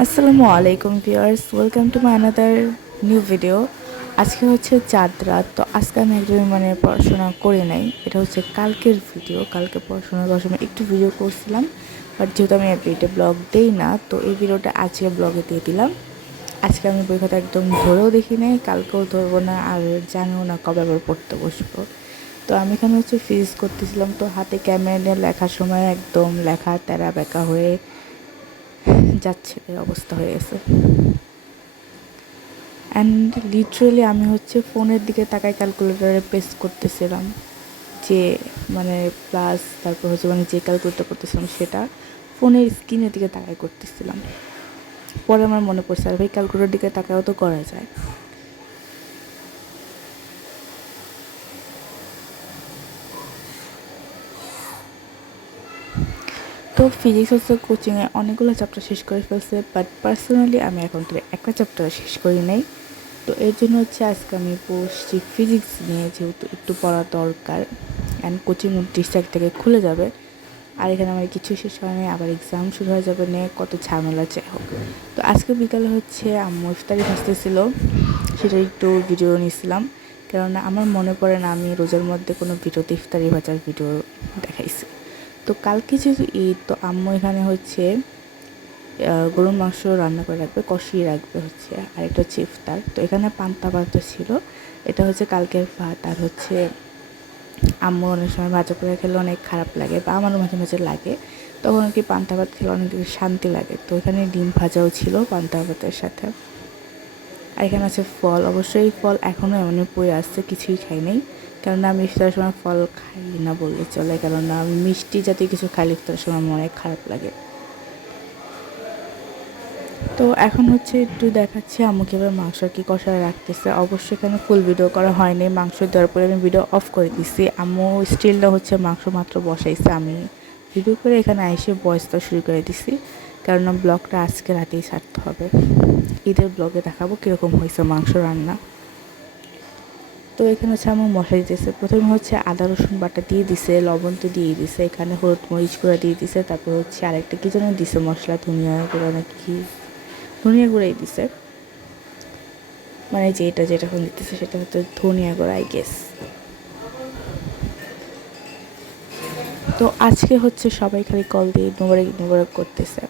আসসালামু আলাইকুম viewers, welcome to my another new video. আজকে হচ্ছে চাঁদ রাত। তো আজকে আমি একদমই পড়াশোনা করি নাই। এটা হচ্ছে কালকের ভিডিও। কালকে পড়াশোনা করার সময় একটু ভিডিও করছিলাম, বাট যেহেতু আমি এভরিডে ব্লগ দেই না, তো এই ভিডিওটা আজকে ব্লগে দিয়ে দিলাম। আজকে আমি বই খাতা একদম ধরেও দেখি নাই, কালকেও ধরবো না, আর জানিও না কবে আবার পড়তে বসবো। তো আমি এখানে হচ্ছে ফিজিক্স করতেছিলাম, তো হাতে ক্যামেরা নিয়ে লেখার সময় একদম লেখা তেরা বেঁকা হয়ে যাচ্ছে, এই অবস্থা হয়ে গেছে। অ্যান্ড লিটারেলি আমি হচ্ছে ফোনের দিকে তাকায় ক্যালকুলেটারে পেস্ট করতেছিলাম, যে প্লাস তারপর হচ্ছে যে ক্যালকুলেটর করতেছিলাম সেটা ফোনের স্ক্রিনের দিকে তাকায় করতেছিলাম। পরে আমার মনে পড়ছে আর ভাই ক্যালকুলেটর দিকে তাকায়ও তো করা যায়। তো ফিজিক্স হচ্ছে কোচিংয়ে অনেকগুলো চ্যাপ্টার শেষ করে ফেলছে, বাট পার্সোনালি আমি এখন তো একটা চ্যাপ্টার শেষ করি নাই। তো এর জন্য হচ্ছে আজকে আমি বসছি ফিজিক্স নিয়ে, যেহেতু একটু পড়া দরকার। অ্যান্ড কোচিং 29 তারিখ থেকে খুলে যাবে, আর এখানে আমার কিছু শেষ হয় নাই, আবার এক্সাম শুরু হয়ে যাবে নিয়ে কত ঝামেলা চাই হোক। তো আজকে বিকালে হচ্ছে আম্মু ইফতারি ভাজতেছিল, সেটা একটু ভিডিও নিয়েছিলাম, কেননা আমার মনে পড়ে না আমি রোজার মধ্যে কোনো ভিডিওতে ইফতারি ভাজার ভিডিও দেখাইছি। তো কালকে যেহেতু ঈদ, তো আম্মু এখানে হচ্ছে গরুর মাংস রান্না করে রাখবে, কষিয়ে রাখবে হচ্ছে, আর এটা হচ্ছে ইফতার। তো এখানে পান্তা ভাত ছিল, এটা হচ্ছে কালকের ভাত। আর হচ্ছে আম্মু অনেক সময় ভাজা করে খেলে অনেক খারাপ লাগে, বা আমারও মাঝে মাঝে লাগে, তখন আর কি পান্তা ভাত খেলে অনেক শান্তি লাগে। তো এখানে ডিম ভাজাও ছিল পান্তা ভাতের সাথে। আর এখানে আছে ফল, অবশ্যই ফল এখনও এমনই পড়ে আসছে, কিছুই খাই নাই, কেননা আমি ইফতারের সময় ফল খাই না বললে চলে, কেননা আমি মিষ্টি জাতীয় কিছু খাইলে ইফতারের সময় আমার অনেক খারাপ লাগে। তো এখন হচ্ছে একটু দেখাচ্ছি আম্মু কীভাবে মাংস আর কি কষায় রাখতেছে। অবশ্যই এখানে ফুল ভিডিও করা হয়নি, মাংস দেওয়ার পরে আমি ভিডিও অফ করে দিছি। আম্মু স্টিলটা হচ্ছে মাংস মাত্র বসাইছে, আমি ভিডিও করে এখানে এসে ভয়েসটা শুরু করে দিছি, কারণ ব্লগটা আজকে রাতেই ছাড়তে হবে। ঈদের ব্লগে দেখাবো কীরকম হয়েছে মাংস রান্না। তো এখানে হচ্ছে আমার মশলা দিতেছে, প্রথমে হচ্ছে আদা রসুন বাটা দিয়ে দিছে, লবণ তো দিয়ে দিছে, এখানে হলুদ মরিচ গুঁড়া দিয়ে দিছে, তারপর হচ্ছে আরেকটা কী যেন দিছে মশলা, ধনিয়া গুঁড়া নাকি, ধনিয়া গুঁড়াই দিছে, যেটা এখন দিতেছে সেটা হচ্ছে ধনিয়া গুঁড়া আই গেস। তো আজকে হচ্ছে সবাই খালি কল দিয়ে নোবরাক নোবরাক করতেছে।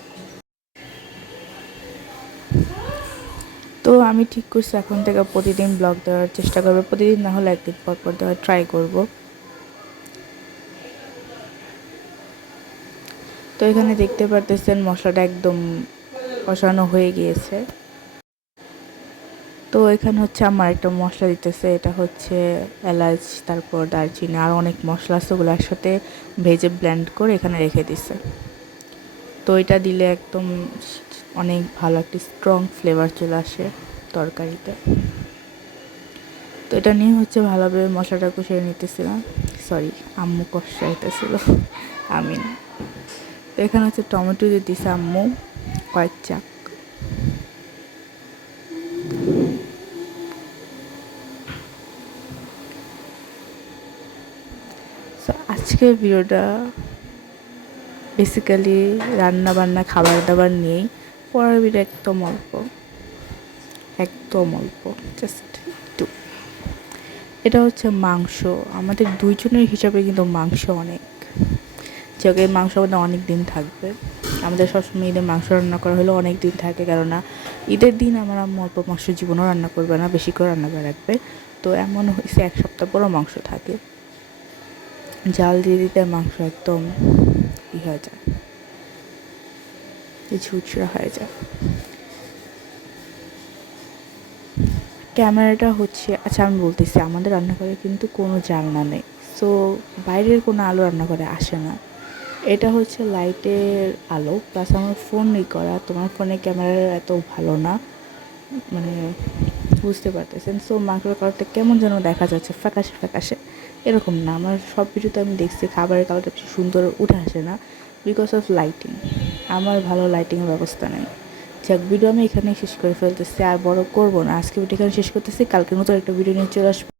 তো আমি ঠিক করছি এখন থেকে প্রতিদিন ব্লগ দেওয়ার চেষ্টা করবো, প্রতিদিন না হলে একদিন পর পর দেওয়ার ট্রাই করব। তো এখানে দেখতে পারতেছেন মশলাটা একদম কষানো হয়ে গিয়েছে। তো এখানে হচ্ছে আমার একটা মশলা দিতেছে, এটা হচ্ছে এলাচ, তারপর দারচিনি, আর অনেক মশলা আছে, ওগুলো একসাথে ভেজে ব্লেন্ড করে এখানে রেখে দিছে। তো এটা দিলে একদম অনেক ভালো একটা স্ট্রং ফ্লেভার চলে আসে তরকারিতে। তো এটা নিয়ে হচ্ছে ভালোভাবে মশলাটা কষিয়ে নিতেছিলাম, সরি আম্মু কষাইতেছিল, আমি না। তো এখানে হচ্ছে টমেটো দিয়ে দিছে আম্মু কয়েক চাক। সো আজকের ভিডিওটা বেসিক্যালি রান্না বান্না খাবার দাবার নিয়েই, পড়ার ভিডিও একদম অল্প, একদম অল্প, জাস্ট একটু। এটা হচ্ছে মাংস, আমাদের দুইজনের হিসাবে কিন্তু মাংস অনেক, যে মাংস আমাদের অনেক দিন থাকবে। আমাদের সবসময় ঈদের মাংস রান্না করা হলেও অনেক দিন থাকে, কেননা ঈদের দিন আমার আম্মু অল্প মাংস জীবনও রান্না করবে না, বেশি করে রান্না করে রাখবে। তো এমন হয়েছে 1 সপ্তাহ পরও মাংস থাকে, জাল দিয়ে দিতে মাংস একদম হয়ে যায়, ঝুরঝুরা হয়ে যায়। ক্যামেরাটা হচ্ছে, আচ্ছা আমি বলতেছি, আমাদের রান্নাঘরে কিন্তু কোনো জানলা নেই, সো বাইরের কোনো আলো রান্নাঘরে আসে না। এটা হচ্ছে লাইটের আলো, প্লাস আমার ফোনই করা, তোমার ফোনে ক্যামেরা এত ভালো না, মানে বুঝতে পারতেছেন। সো মাংসের কালারটা কেমন যেন দেখা যাচ্ছে, ফ্যাকাশে ফ্যাকাশে, এরকম না। আমার সব ভিডিওতে আমি দেখছি খাবারের কালারটা বেশি সুন্দর উঠে আসে না, বিকজ অফ লাইটিং। আমার ভালো লাইটিংয়ের ব্যবস্থা নেই। যাক, ভিডিও আমি এখানেই শেষ করে ফেলতেছি, আর বড় করবো না, আজকে ভিডিও এখানে শেষ করতেছি, কালকে নতুন একটা ভিডিও নিয়ে চলে আসবো।